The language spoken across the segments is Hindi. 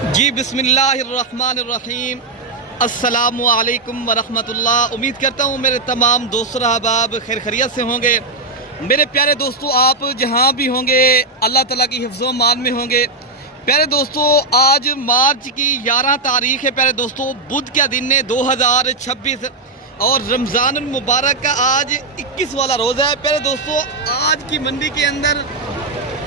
जी बिस्मिल्लाहिर्रहमानिर्रहीम। अस्सलामु अलैकुम वरहमतुल्लाह। उम्मीद करता हूँ मेरे तमाम दोस्त अहबाब खैर खैरियत से होंगे। मेरे प्यारे दोस्तों, आप जहाँ भी होंगे अल्लाह ताला की हिफ्ज़ो मान में होंगे। प्यारे दोस्तों, आज मार्च की 11 तारीख है। प्यारे दोस्तों, बुध का दिन है 2026 और रमज़ान मुबारक का आज 21 वाला रोज़ा है। प्यारे दोस्तों, आज की मंडी के अंदर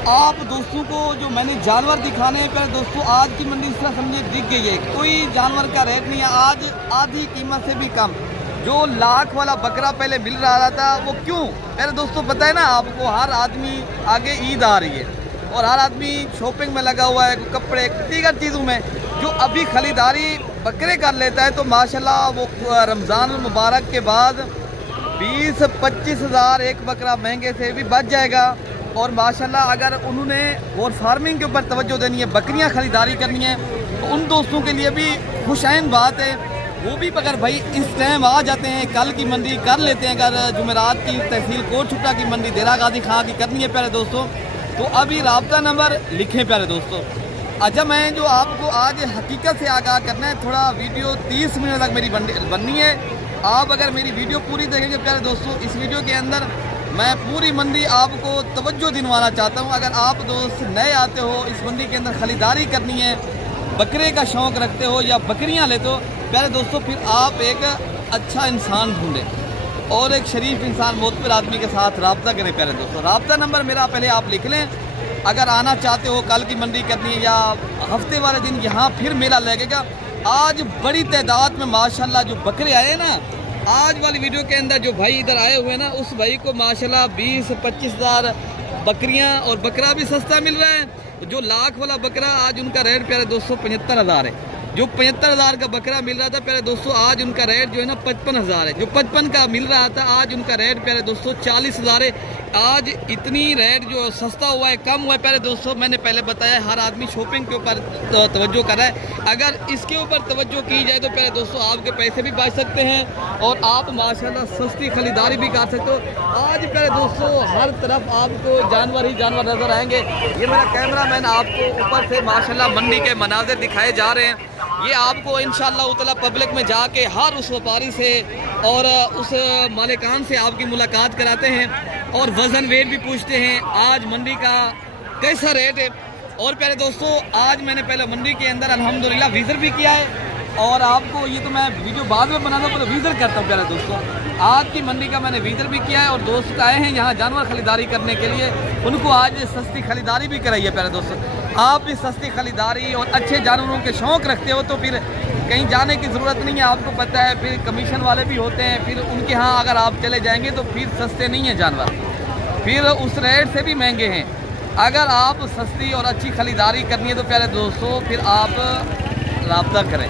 आप दोस्तों को जो मैंने जानवर दिखाने हैं, प्यारे दोस्तों, आज की मंडी इस तरह समझिए दिख गई है। कोई जानवर का रेट नहीं है आज, आधी कीमत से भी कम। जो लाख वाला बकरा पहले मिल रहा था वो क्यों? प्यारे दोस्तों, पता है ना आपको, हर आदमी आगे ईद आ रही है और हर आदमी शॉपिंग में लगा हुआ है, कपड़े दीगर चीज़ों में। जो अभी खरीदारी बकरे कर लेता है तो माशाल्लाह वो रमज़ान मुबारक के बाद 20-25 हज़ार एक बकरा महंगे से भी बच जाएगा। और माशाल्लाह अगर उन्होंने और फार्मिंग के ऊपर तवज्जो देनी है, बकरियां खरीदारी करनी है, तो उन दोस्तों के लिए भी खुशैन बात है। वो भी अगर भाई इस टाइम आ जाते हैं, कल की मंडी कर लेते हैं। अगर जुमेरात की तहसील कोटछुट्टा की मंडी देरा गाजी खां की करनी है प्यारे दोस्तों, तो अभी राब्ता नंबर लिखें प्यारे दोस्तों। अच्छा, मैं जो आपको आज हकीकत से आगाह करना है, थोड़ा वीडियो 30 मिनट तक मेरी बननी है। आप अगर मेरी वीडियो पूरी देखेंगे प्यारे दोस्तों, इस वीडियो के अंदर मैं पूरी मंडी आपको तवज्जो दिलवाना चाहता हूँ। अगर आप दोस्त नए आते हो, इस मंडी के अंदर ख़रीदारी करनी है, बकरे का शौक़ रखते हो या बकरियाँ लेते हो प्यारे दोस्तों, फिर आप एक अच्छा इंसान ढूंढें और एक शरीफ इंसान मोतबर आदमी के साथ रब्ता करें प्यारे दोस्तों। रब्ता नंबर मेरा पहले आप लिख लें। अगर आना चाहते हो, कल की मंडी करनी है या हफ्ते वाले दिन यहाँ फिर मेला लगेगा। आज बड़ी तादाद में माशाल्लाह जो बकरे आए ना, आज वाली वीडियो के अंदर जो भाई इधर आए हुए ना, उस भाई को माशाल्लाह 20-25 हज़ार बकरियां और बकरा भी सस्ता मिल रहा है। जो लाख वाला बकरा आज उनका रेट प्यारे दोस्तों 75 हज़ार है। जो 75 हज़ार का बकरा मिल रहा था प्यारे दोस्तों, आज उनका रेट जो है ना 55 हज़ार है। जो 55 का मिल रहा था आज उनका रेट प्यारे दोस्तों 40 हज़ार है। आज इतनी रेट जो सस्ता हुआ है, कम हुआ है प्यारे दोस्तों। मैंने पहले बताया हर आदमी शॉपिंग के ऊपर तवज्जो कर रहा है। अगर इसके ऊपर तवज्जो की जाए तो प्यारे दोस्तों आपके पैसे भी बच सकते हैं और आप माशाल्लाह सस्ती खरीदारी भी कर सकते हो। आज प्यारे दोस्तों हर तरफ आपको जानवर ही जानवर नजर आएंगे। ये मेरा कैमरा मैन आपको ऊपर से माशाल्लाह मंडी के मनाजिर दिखाए जा रहे हैं। ये आपको इंशाअल्लाह ताला पब्लिक में जाके हर उस व्यापारी से और उस मालिकान से आपकी मुलाकात कराते हैं और वज़न वेट भी पूछते हैं आज मंडी का कैसा रेट है। और प्यारे दोस्तों, आज मैंने पहले मंडी के अंदर अल्हम्दुलिल्लाह विज़िट भी किया है और आपको ये तो मैं वीडियो बाद में बनाता हूँ, पर विज़िट करता हूँ प्यारे दोस्तों। आज की मंडी का मैंने विज़िट भी किया है और दोस्त आए हैं यहाँ जानवर खरीदारी करने के लिए, उनको आज सस्ती खरीदारी भी कराई है प्यारे दोस्तों। आप भी सस्ती खरीदारी और अच्छे जानवरों के शौक़ रखते हो तो फिर कहीं जाने की ज़रूरत नहीं है। आपको पता है फिर कमीशन वाले भी होते हैं, फिर उनके यहाँ अगर आप चले जाएंगे तो फिर सस्ते नहीं हैं जानवर, फिर उस रेट से भी महंगे हैं। अगर आप सस्ती और अच्छी खरीदारी करनी है तो प्यारे दोस्तों फिर आप रब्ता करें।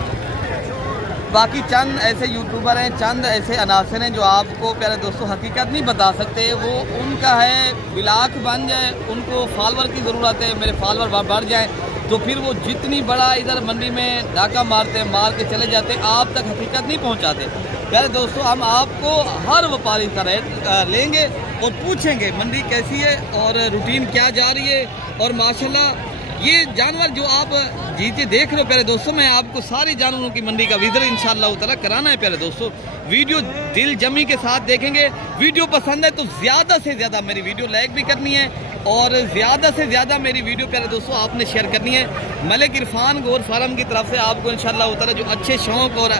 बाकी चंद ऐसे यूट्यूबर हैं, चंद ऐसे अनासर हैं जो आपको प्यारे दोस्तों हकीकत नहीं बता सकते। वो उनका है बिलाक बन जाए, उनको फॉलोअर की ज़रूरत है, मेरे फॉलोअर बढ़ जाए तो फिर वो जितनी बड़ा इधर मंडी में डाका मारते हैं, मार के चले जाते हैं, आप तक हकीकत नहीं पहुंचाते। प्यारे दोस्तों, हम आपको हर व्यापारी का रेट लेंगे और पूछेंगे मंडी कैसी है और रूटीन क्या जा रही है। और माशाल्लाह ये जानवर जो आप जीते देख रहे हो प्यारे दोस्तों, मैं आपको सारे जानवरों की मंडी का विज़िट इंशाअल्लाह ताला कराना है प्यारे दोस्तों। वीडियो दिल जमी के साथ देखेंगे। वीडियो पसंद है तो ज़्यादा से ज़्यादा मेरी वीडियो लाइक भी करनी है और ज़्यादा से ज़्यादा मेरी वीडियो प्यारे दोस्तों आपने शेयर करनी है। मलिक इरफान गोर फार्म की तरफ से आपको इंशाअल्लाह ताला जो अच्छे शौक़ और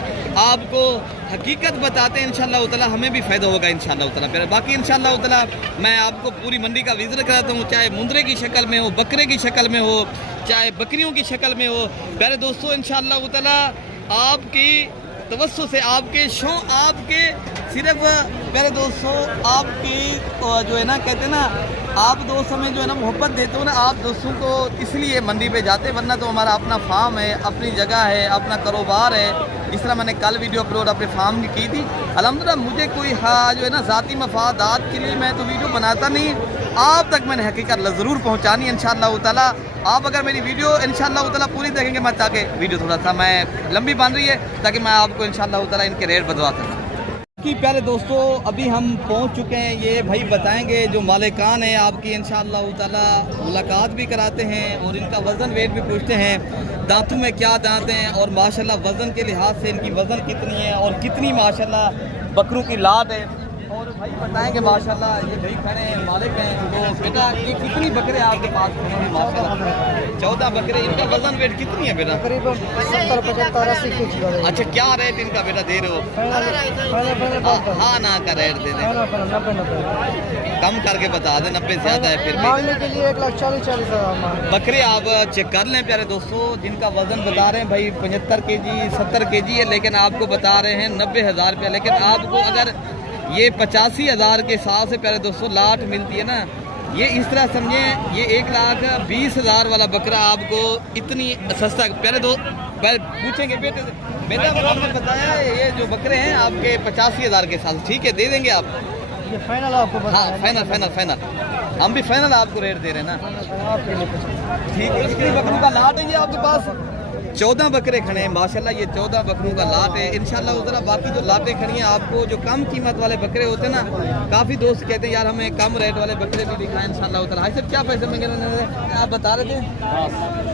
आपको हकीकत बताते हैं इंशाअल्लाह ताला हमें भी फ़ायदा होगा इंशाअल्लाह ताला प्यारे। बाकी इंशाअल्लाह ताला मैं आपको पूरी मंडी का विज़िट कराता हूँ, चाहे मुंदरे की शक्ल में हो, बकरे की शक्ल में हो, चाहे बकरियों की शक्ल में हो प्यारे दोस्तों। इंशाअल्लाह ताला आपकी तवज्जो से आपके सिर्फ प्यारे दोस्तों आपकी जो है ना, कहते हैं ना, आप दोस्त हमें जो है ना मोहब्बत देते हो ना, आप दोस्तों को इसलिए मंडी पे जाते, वरना तो हमारा अपना फार्म है, अपनी जगह है, अपना कारोबार है। इस तरह मैंने कल वीडियो अपलोड अपने फार्म की थी। अल्हम्दुलिल्लाह मुझे कोई जो है ना ज़ाती मफादात के लिए मैं तो वीडियो बनाता नहीं, आप तक मैंने हकीकत ज़रूर पहुँचानी है इंशाअल्लाह ताला। आप अगर मेरी वीडियो इंशाअल्लाह ताला पूरी देखेंगे, मैं ताकि वीडियो थोड़ा सा मैं लंबी बन रही है ताकि मैं आपको इंशाअल्लाह ताला इनके रेट बतवा सकूँ। बाकी प्यारे दोस्तों अभी हम पहुंच चुके हैं, ये भाई बताएंगे जो मालिकान हैं आपकी, इंशाअल्लाह ताला मुलाकात भी कराते हैं और इनका वज़न वेट भी पूछते हैं, दांतों में क्या दांत हैं और माशाल्लाह वज़न के लिहाज से इनकी वज़न कितनी है और कितनी माशाल्लाह बकरों की लाद है। और भाई बताएंगे माशाल्लाह ये भाई खड़े हैं, मालिक हैं। तो बेटा ये कितनी बकरे आपके पास हैं? माशाल्लाह 14 बकरे। इनका वजन वेट कितनी है बेटा? करीबन 70-75-80 कुछ। अच्छा क्या रेट इनका बेटा दे रहे हो? हाँ ना का रेट दे दें, 90 कम करके बता दें, 90 ज़्यादा है फिर भी। मांगने के लिए 1,40,000 बकरे आप चेक कर लें प्यारे दोस्तों, जिनका वजन बता रहे हैं भाई 75 kg 70 kg है, लेकिन आपको बता रहे हैं 90,000 रुपया। लेकिन आपको अगर ये 85,000 के हिसाब से प्यारे दोस्तों लाट मिलती है ना, ये इस तरह समझें, ये 1,20,000 वाला बकरा आपको इतनी सस्ता प्यारे दोस्त पूछेंगे बेटा आपने बताया ये जो बकरे हैं आपके 85,000 के साथ, ठीक है दे देंगे आप? ये फाइनल आपको बता। हाँ फाइनल हम भी फाइनल आपको रेट दे रहे हैं ना, ठीक है। कितनी बकरों का लाट है ये आपके पास? 14 बकरे खड़े हैं माशाल्लाह, ये 14 बकरों का लाट है इंशाल्लाह। उधर बाकी जो लाटें खड़ी हैं आपको, जो कम कीमत वाले बकरे होते हैं ना, काफ़ी दोस्त कहते हैं यार हमें कम रेट वाले बकरे भी दिखाएं इंशाल्लाह उधर। हाई सर क्या पैसे मांगे आप बता रहे थे?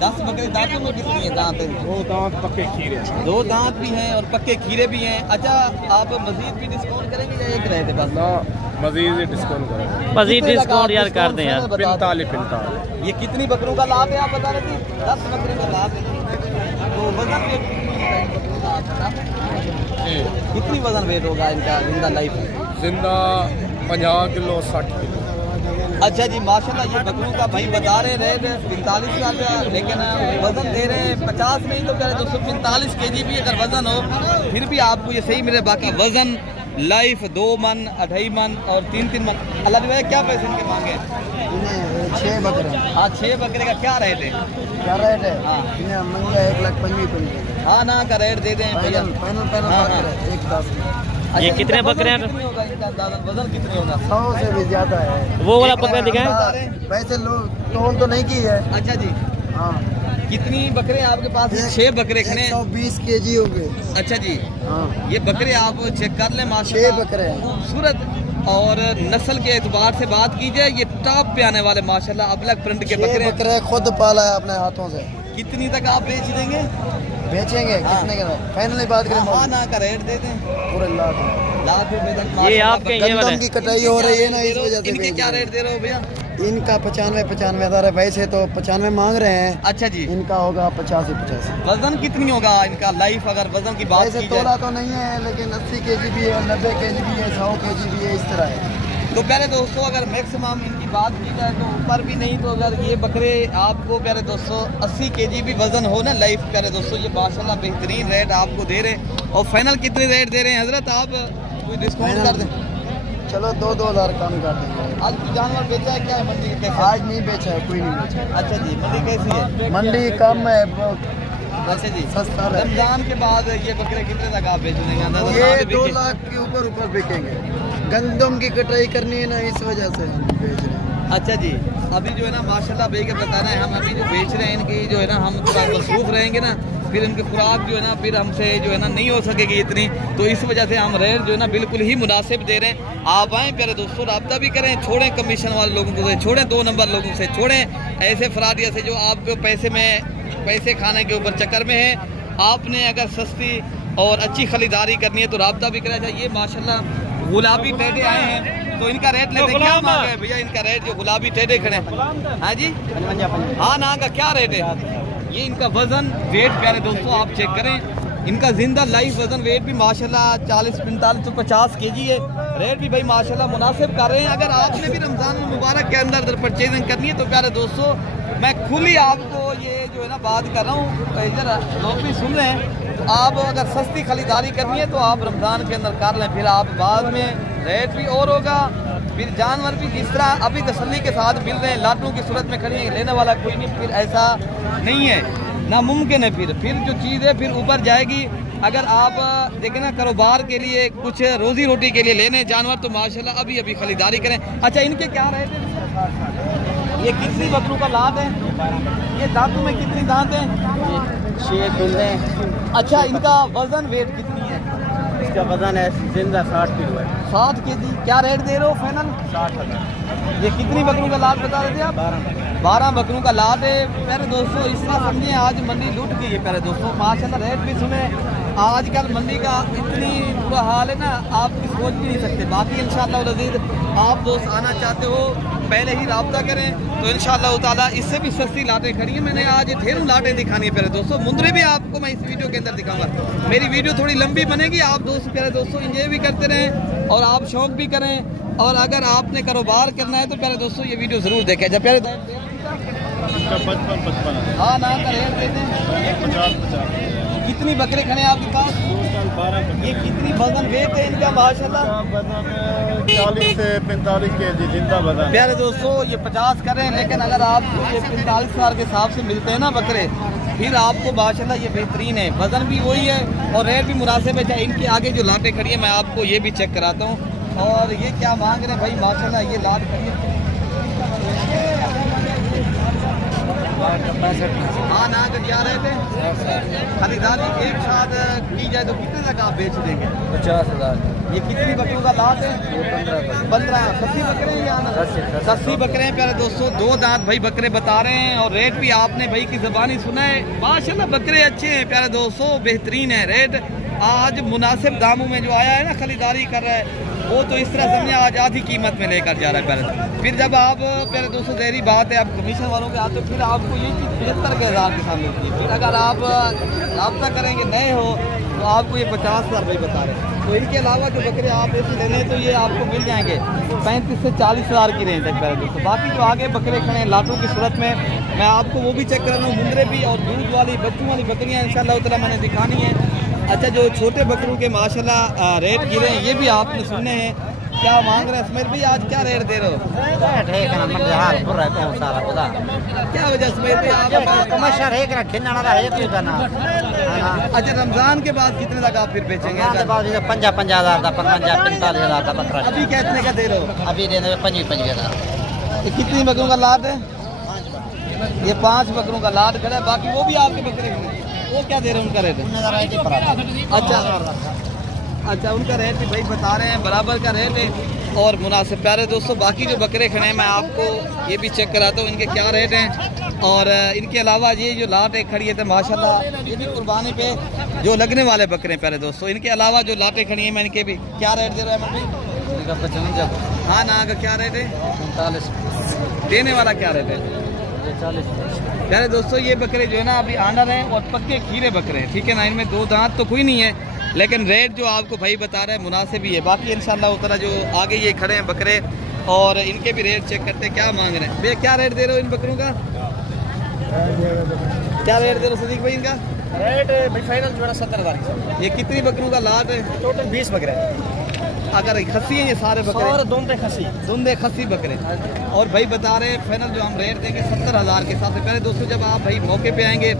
10 बकरे। दांतों में कितनी है? दांत 2 दांत पक्के खीरे, 2 दांत भी हैं और पक्के खीरे भी हैं। अच्छा आप मजीद भी डिस्काउंट करेंगे या एक रहे थे बस? मजीद डिस्काउंट करो, मजीद डिस्काउंट यार कर दें यार। 45। ये कितनी बकरों का लाभ है आप बता रहे थे? 10 बकरे का लाभ है। तो वजन वेट कितनी वजन वेट होगा इनका जिंदा लाइफ? जिंदा 50 किलो 60 किलो। अच्छा जी माशाल्लाह, ये बकरों का भाई बता रहे रेट 45,000 रुपया, लेकिन वजन दे रहे हैं 50 नहीं तो क्या 245 kg भी अगर वजन हो फिर भी आपको ये सही मिले। बाकी वजन लाइफ 2 मन 2.5 मन और 3 मन। अल्लाह भाई क्या पैसे इनके मांगे? 6 बकरे। हाँ 6 बकरे का क्या रेट है? क्या रेट है? हाँ इन्हें मंगा 1,25,000। हाँ ना का रेट दे दें भैया। फाइनल हाँ, हाँ। 1,10। ये कितने बकरे हैं? वजन कितने होगा? 100 से भी ज्यादा है। वो वाला बकरा दिखाएं। वैसे लोग तोल तो नहीं की है। अच्छा जी हाँ कितनी बकरे आपके पास? 6 बकरे खड़े हैं। 120 kg हो गए। अच्छा जी हाँ ये बकरे आप चेक कर लें 6 माशाल्लाह, बकरे हैं। खूबसूरत और नस्ल के एतबार से बात की जाए ये टॉप पे आने वाले माशाल्लाह अबलग प्रिंट के 6 बकरे हैं। बकरे खुद पाला है अपने हाथों से। कितनी तक आप बेच देंगे? बेचेंगे हाँ। कितने का? फाइनल बात करें हाँ ना का रेट दे दें पूरे लाख। लाख रुपए तक ये माशाल्लाह आपके ये गंदम वाले की कटाई हो रही है ना, इस वजह से इनके बेच क्या रहे हैं। रेट दे रहे हो भैया? इनका 95 हज़ार है, वैसे तो 95 मांग रहे हैं। अच्छा जी इनका होगा 85। वजन कितनी होगा इनका लाइफ अगर वजन की बात वैसे की तोला जाए? तो नहीं है, लेकिन 80 kg भी है, 90 kg भी है, 100 kg भी है, इस तरह है। तो प्यारे दोस्तों अगर मैक्सिमम इनकी बात की जाए तो ऊपर भी नहीं, तो अगर ये बकरे आपको प्यारे दोस्तों 80 kg भी वजन हो ना लाइफ, प्यारे दोस्तों ये माशाल्लाह बेहतरीन रेट आपको दे रहे। और फाइनल कितने रेट दे रहे हैं हजरत? आप कोई डिस्काउंट कर दें? चलो 2,000 कम कर देंगे। आज कोई जानवर बेचा है क्या मंडी के? आज नहीं बेचा है, कोई नहीं बेचा। अच्छा जी मंडी कैसी है? मंडी कम है, अच्छा जी सस्ता है। रमजान के बाद ये बकरे कितने तक आप बेच देंगे? अंदाज़ा ये बता दें 2 बिके। लाख के ऊपर बिकेंगे। गंदम की कटाई करनी है ना, इस वजह से हम बेच रहे हैं। अच्छा जी अभी जो है ना माशाल्लाह बेके बताना है, हम अभी जो बेच रहे हैं इनकी जो है ना हम थोड़ा मसरूफ रहेंगे ना, फिर इनकी खुराक जो है ना फिर हमसे जो है ना नहीं हो सकेगी इतनी, तो इस वजह से हम रेट जो है ना बिल्कुल ही मुनासिब दे रहे हैं। आप आएँ प्यारे दोस्तों, रब्ता भी करें, छोड़ें कमीशन वाले लोगों को, छोड़ें 2 नंबर लोगों से, छोड़ें ऐसे फराडिया से जो आपको पैसे खाने के ऊपर चक्कर में है। आपने अगर सस्ती और अच्छी खरीदारी करनी है तो रब्ता भी करें। ये माशाल्लाह गुलाबी टेढ़े आए हैं तो इनका रेट लेते क्या मांगे भैया? इनका रेट जो गुलाबी टेढ़े खड़े हैं, हाँ जी हाँ ना का क्या रेट है? ये इनका वजन वेट प्यारे दोस्तों आप चेक करें, इनका जिंदा लाइफ वजन वेट भी माशाल्लाह 40-45 तो 50 kg है। रेट भी भाई माशाल्लाह मुनासिब कर रहे हैं। अगर आपने भी रमज़ान मुबारक के अंदर परचेजिंग करनी है तो प्यारे दोस्तों मैं खुली आपको ये जो है ना बात कर रहा हूँ, इधर लोग भी सुन रहे हैं, तो आप अगर सस्ती खरीदारी करनी है तो आप रमज़ान के अंदर कर लें, फिर आप बाद में रेट भी और होगा, फिर जानवर भी जिस तरह अभी तसल्ली के साथ मिल रहे हैं, लाटों की सूरत में खड़ी है, लेने वाला कोई नहीं, फिर ऐसा नहीं है, नामुमकिन है। फिर जो चीज़ है फिर ऊपर जाएगी। अगर आप देखें ना कारोबार के लिए कुछ रोज़ी रोटी के लिए लेने जानवर तो माशाल्लाह अभी खरीदारी करें। अच्छा इनके क्या रेट है? ये कितनी बकरों का लाभ है? ये दांतों में कितनी दांत हैं? 6 खुले हैं। अच्छा इनका वजन वेट कितनी है? इसका वजन है जिंदा 60 किलो है। 60 केजी। क्या रेट दे रहे हो फाइनल? 60,000। ये कितनी बकरों का लाट बता रहे थे आप? 12 बकरों का लाट है प्यारे दोस्तों। इस तरह समझिए आज मंडी लूट गई है प्यारे दोस्तों। माशाल्लाह रेट भी सुने। आजकल मंडी का इतनी बुरा हाल है ना, आप सोच भी नहीं सकते। बाकी इंशाअल्लाह अज़ीज़ आप दोस्त आना चाहते हो पहले ही रब्ता करें तो इंशाअल्लाह ताला इससे भी सस्ती लाटें खड़ी हैं। मैंने आज ढेरों लाटें दिखानी है प्यारे दोस्तों। मुंदरे भी आपको मैं इस वीडियो के अंदर दिखाऊंगा। मेरी वीडियो थोड़ी लंबी बनेगी, आप दोस्त प्यारे दोस्तों इंजॉय भी करते रहें और आप शौक भी करें। और अगर आपने कारोबार करना है तो प्यारे दोस्तों ये वीडियो ज़रूर देखें। जब प्यारे 55 हाँ ना का रेट देते हैं। 50। कितनी बकरे खड़े हैं आपके पास? 12 ये कितनी वजन वेट है इनका माशाल्लाह? 40 से 45 केजी जिंदा वजन। प्यारे दोस्तों ये 50 करें, लेकिन अगर आप ये 45 हज़ार के हिसाब से मिलते हैं ना बकरे, फिर आपको माशाल्लाह ये बेहतरीन है। वजन भी वही है और रेट भी मुनासिब है। चाहे इनके आगे जो लाटें खड़ी है मैं आपको ये भी चेक कराता हूँ। और ये क्या मांग रहे हैं भाई माशाल्लाह ये लाट खड़ी है। हाँ ना अगर जा रहे थे खरीदारी एक साथ की जाए तो कितने तक आप बेच देंगे? 50,000। ये कितनी बकरियों का लाट है? 15 खस्सी बकरे हैं या खस्सी बकरे हैं प्यारे दोस्तों। 2 दांत भाई बकरे बता रहे हैं और रेट भी आपने भाई की ज़बानी सुना है। माशाल्लाह बकरे अच्छे हैं प्यारे दोस्तों, बेहतरीन है। रेट आज मुनासिब दामों में जो आया है ना खरीदारी कर रहा है वो तो इस तरह समझे आज आधी कीमत में लेकर जा रहा है प्यारे। फिर जब आप प्यारे दोस्तों जहरी बात है आप कमीशन वालों के आते हो फिर आपको ये चीज़ 75,000 के सामने होती है। फिर अगर आप रब्ता करेंगे नए हो तो आपको ये 50,000 भाई बता रहे हैं। तो इनके अलावा जो बकरे आप ऐसे लेने हैं तो ये आपको मिल जाएंगे 35 से 40,000 की रेंज तक प्यारे दोस्तों। बाकी जो आगे बकरे खड़े हैं लाटों की सूरत में मैं आपको वो भी चेक कर रहा हूँ। मुंदरे भी और दूध वाली बच्चों वाली बकरियाँ इंशाअल्लाह ताला मैंने दिखानी है। अच्छा जो छोटे बकरों के माशाल्लाह रेट गिरे हैं ये भी आपने सुनने हैं। क्या मांग रहे हैं इसमें भी? आज क्या रेट दे रहे हो? क्या वजह से आप? अच्छा रमजान के बाद कितने तक आप फिर बेचेंगे? 50,000 का 45,000 का बकरा। अभी कितने का दे रहे हो? अभी दे देंगे 25,000। ये कितनी बकरों का लाट है? ये 5 बकरों का लाट खड़ा है। बाकी वो भी आपके बकरे हैं वो क्या दे रहे हैं उनका रेट? अच्छा उनका रेट भी भाई बता रहे हैं बराबर का रेट है और मुनासिब। प्यारे दोस्तों बाकी जो बकरे खड़े हैं मैं आपको ये भी चेक कराता हूँ इनके क्या रेट हैं। और इनके अलावा ये जो लाटें खड़ी है तो माशाल्लाह ये भी कुर्बानी पे जो लगने वाले बकरे हैं प्यारे दोस्तों। इनके अलावा जो लाटें खड़ी हैं मैं इनके भी क्या रेट दे रहा है भाई? 55। हाँ ना का क्या रेट है? 45। देने वाला क्या रेट है? 40। प्यारे दोस्तों ये बकरे जो है ना अभी आंडर हैं और पक्के खीरे बकरे हैं, ठीक है ना। इनमें 2 दांत तो कोई नहीं है लेकिन रेट जो आपको भाई बता रहे हैं मुनासिब ही है। बाकी इंशाअल्लाह उतना जो आगे ये खड़े हैं बकरे और इनके भी रेट चेक करते हैं क्या मांग रहे हैं। भैया क्या रेट दे रहे हो इन बकरों का? क्या रेट दे रहे हो सदीक भाई इनका? रेट भाई फाइनल जो है 70,000। ये कितनी बकरों का लाट है? टोटल 20 बकरे। अगर खस्सी हैं ये सारे बकरे? और दोनों खसी। दुंदे खस्सी बकरे। और भाई बता रहे हैं फाइनल जो हम रेट देंगे 70,000 के साथ। पहले दोस्तों जब आप भाई मौके पे आएंगे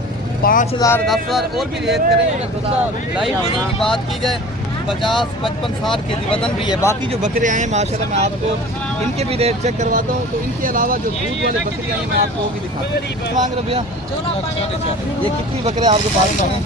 5,000 10,000 और भी रेट करेंगे। लाइव वजन की बात की जाए 50 55 60 के वजन भी है। बाकी जो बकरे आए हैं माशाल्लाह मैं आपको इनके भी रेट चेक करवाता हूँ। तो इनके अलावा जो दूध वाले बकरे आए हैं मैं आपको वो भी दिखाता हूँ। क्या मांग रहे भैया? ये कितनी बकरे आपके पास में?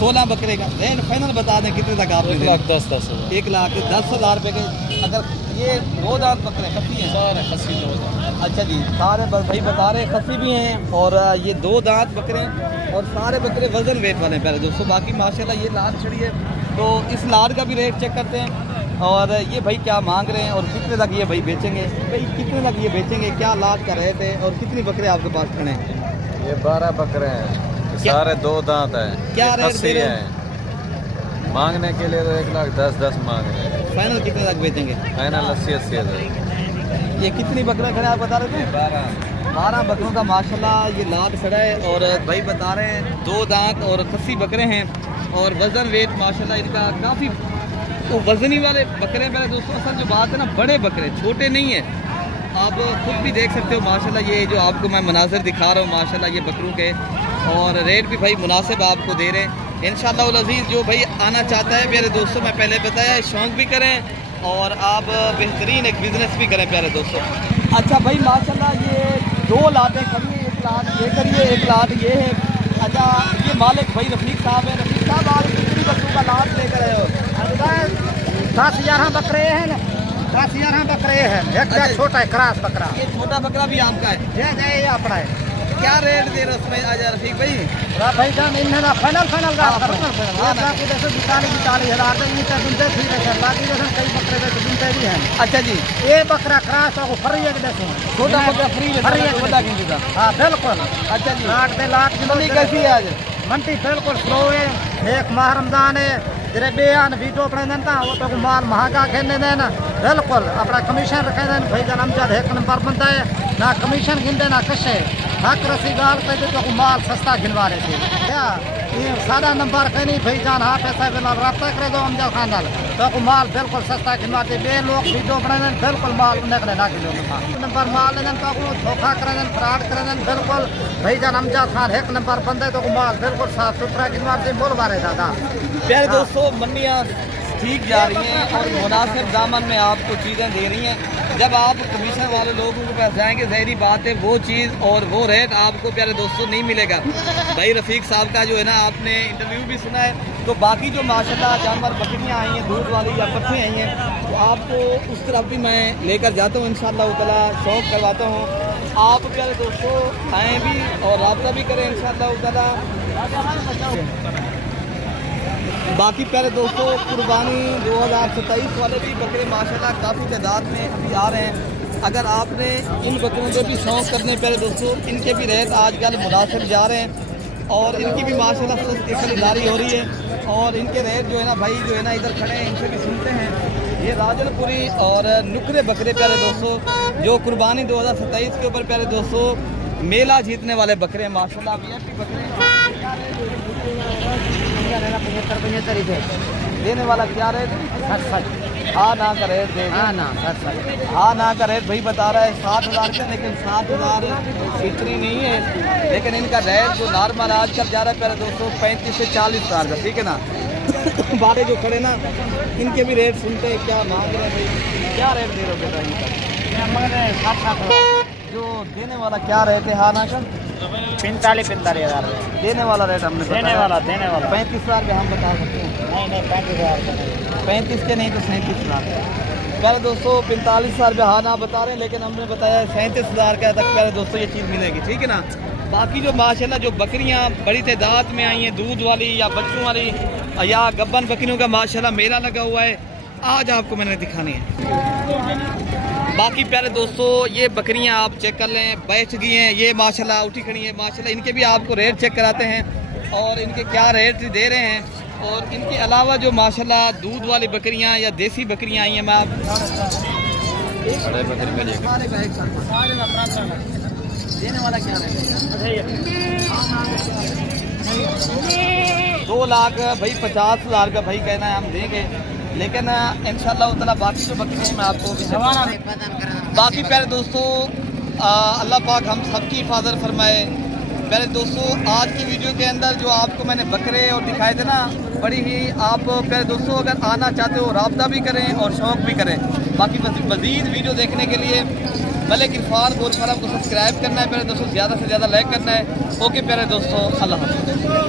16 बकरे का रेट फाइनल बता दें कितने तक आप? 1,10,000। 1,10,000 रुपये के। अगर ये 2 दांत बकरे खस्सी हैं? सारे खसी 2 दांत। अच्छा जी सारे भाई बता रहे खस्सी भी हैं और ये 2 दांत बकरे हैं और सारे बकरे वजन वेट वाले हैं प्यारे दोस्तों। बाकी माशाल्लाह ये लाट छड़ी है तो इस लाट का भी रेट चेक करते हैं। और ये भाई क्या मांग रहे हैं और कितने तक ये भाई बेचेंगे? भाई कितने तक ये बेचेंगे? क्या लाट का रेट है और कितनी बकरे आपके पास खड़े हैं? ये 12 बकरे हैं सारे 2 दांत हैं। क्या रेट दे रहे हैं? मांगने के लिए तो 1,10,10 मांग रहे हैं। फाइनल कितने तक बेचेंगे? फाइनल 80,000। ये कितनी बकरे खड़े आप बता रहे थे? 12 बकरों का माशाल्लाह ये लाट खड़ा है और भाई बता रहे हैं 2 दांत और खस्सी बकरे हैं और वज़न वेट माशाल्लाह इनका काफ़ी तो वज़नी वाले बकरे मेरे दोस्तों। असल जो बात है ना बड़े बकरे छोटे नहीं हैं। आप खुद भी देख सकते हो माशाल्लाह ये जो आपको मैं मनाज़र दिखा रहा हूँ माशाल्लाह ये बकरों के और रेट भी भाई मुनासिब आपको दे रहे हैं। इंशाअल्लाह अज़ीज़ जो भाई आना चाहता है मेरे दोस्तों मैं पहले बताया शौक़ भी करें और आप बेहतरीन एक बिज़नेस भी करें प्यारे दोस्तों। अच्छा भाई माशाल्लाह ये 2 लाटें खड़ी हैं। 1 लाट ये करिए 1 लाट ये है। अच्छा ये मालिक भाई रफ़ीक साहब है। रफ़ीक साहब आप कितनी कितनी बकरों का लाभ लेकर आए हो? 10-11 बकरे हैं, 10-11 बकरे हैं। एक अच्छा। छोटा है क्रास बकरा, ये छोटा बकरा भी आपका है? ये अपना है। क्या रेट दे रहे हो उसमें आज रफीक भाई? भाई जान इन्हें फाइनल फाइनल हाँ, बात फाइनल, फाइनल, हाँ ना। बाकी जैसे 40,000 इन्हीं का दिन ठीक है। बाकी जैसे कई बकरे जैसे दिन भी हैं। अच्छा जी, ये बकरा क्रास को फ्री एक जैसे छोटा बकरा फ्री है, फ्री है, छोटा कीमती था। हाँ बिल्कुल। अच्छा जी, 8 किलो मंडी कैसी है आज? मंडी बिल्कुल स्लो है। एक माह रमजान है जरे बेयान वीडियो अपने देना वो तो माल महंगा खेने देना बिल्कुल अपना कमीशन रखे देना भाई जन अमजद एक नंबर बनता है ना कमीशन गिनते ना कशे हक रसी गाल पे तो माल सस्ता गिनवा रहे थे क्या ये सादा नंबर कहीं भाई जान हाँ पैसा बिना रब्ता करे दो अमजद खान नाल तो माल बिल्कुल सस्ता गिनवाते बे लोग वीडियो बनाने बिल्कुल माल उन्हें ना किलो नंबर माल लेने तो धोखा करे फ्रॉड करे बिल्कुल भाई जान अमजद खान एक नंबर बंदे तो माल बिल्कुल साफ सुथरा गिनवाते बोल बारे दादा। प्यारे दोस्तों, मंडियाँ ठीक जा रही हैं और मुनासिब दामन में आपको चीज़ें दे रही हैं। जब आप कमीशन वाले लोगों के पास जाएंगे ज़ाहिरी बात है वो चीज़ और वो रेट आपको प्यारे दोस्तों नहीं मिलेगा। भाई रफ़ीक साहब का जो है ना आपने इंटरव्यू भी सुना है। तो बाकी जो माशाल्लाह जानवर बकरियाँ आई हैं दूध वाली या पट्ठे आई हैं तो आपको उस तरफ भी मैं लेकर जाता हूँ इंशाअल्लाह ताला, शौक़ करवाता हूँ। आप प्यारे दोस्तों आएँ भी और रब्ता भी करें इंशाअल्लाह ताला। बाकी प्यारे दोस्तों कुर्बानी 2027 वाले भी बकरे माशाल्लाह काफ़ी तादाद में अभी आ रहे हैं। अगर आपने इन बकरों के भी शौक़ करने प्यारे दोस्तों इनके भी रेट आजकल मुनासिब जा रहे हैं और इनकी भी माशाल्लाह सस्ती खरीदारी हो रही है और इनके रेट जो है ना भाई जो है ना इधर खड़े हैं इनसे भी सुनते हैं। ये राजनपुरी और नुकरे बकरे प्यारे दोस्तों जो कुर्बानी 2027 के ऊपर प्यारे दोस्तों मेला जीतने वाले बकरे हैं माशाल्लाह वीआईपी बकरे। देने वाला क्या रेट? 60 हाँ ना का रेट दे हाँ ना 60 हाँ ना का रेट भाई बता रहा है 7,000 का, लेकिन 7,000 इतनी नहीं है। लेकिन इनका रेट जो नॉर्मल आजकल जा रहा है प्यारे दोस्तों 35 से 40,000 का, ठीक है ना। बारे जो खड़े ना इनके भी रेट सुनते हैं क्या मांग रहे हैं भाई, क्या रेट दे रहे हो बेटा इनका? जो देने वाला क्या रेट है हाँ ना का? 45,000 देने वाला रेट हमने देने वाला 35,000 का हम बता सकते हैं। नहीं 35,000 35 के नहीं तो 37,000। प्यारे दोस्तों 45,000 हाँ ना बता रहे हैं, लेकिन हमने बताया 37,000 का तक प्यारे दोस्तों ये चीज़ मिलेगी, ठीक है ना। बाकी जो माशाल्लाह जो बकरियां बड़ी तादाद में आई हैं दूध वाली या बच्चों वाली या गब्बन बकरियों का माशाल्लाह मेला लगा हुआ है, आज आपको मैंने दिखानी है। बाकी प्यारे दोस्तों ये बकरियां आप चेक कर लें, बैठ गई हैं ये माशाल्लाह उठी खड़ी है माशाल्लाह। इनके भी आपको रेट चेक कराते हैं और इनके क्या रेट दे रहे हैं। और इनके अलावा जो माशाल्लाह दूध वाली बकरियां या देसी बकरियां आई हैं मैं आप देने वाला क्या है 2 लाख भाई 50,000 का भाई कहना है हम देंगे, लेकिन इंशाअल्लाह ताला बाकी जो बकरियां हैं मैं आपको बाकी प्यारे दोस्तों अल्लाह पाक हम सबकी हिफाजत फरमाए। प्यारे दोस्तों आज की वीडियो के अंदर जो आपको मैंने बकरे और दिखाए थे ना बड़ी ही आप प्यारे दोस्तों अगर आना चाहते हो राब्ता भी करें और शौक़ भी करें। बाकी मज़ीद वीडियो देखने के लिए मलिक इरफान गोल फार्म को सब्सक्राइब करना है प्यारे दोस्तों, ज़्यादा से ज़्यादा लाइक करना है। ओके प्यारे दोस्तों, अल्लाह हाफ़िज़।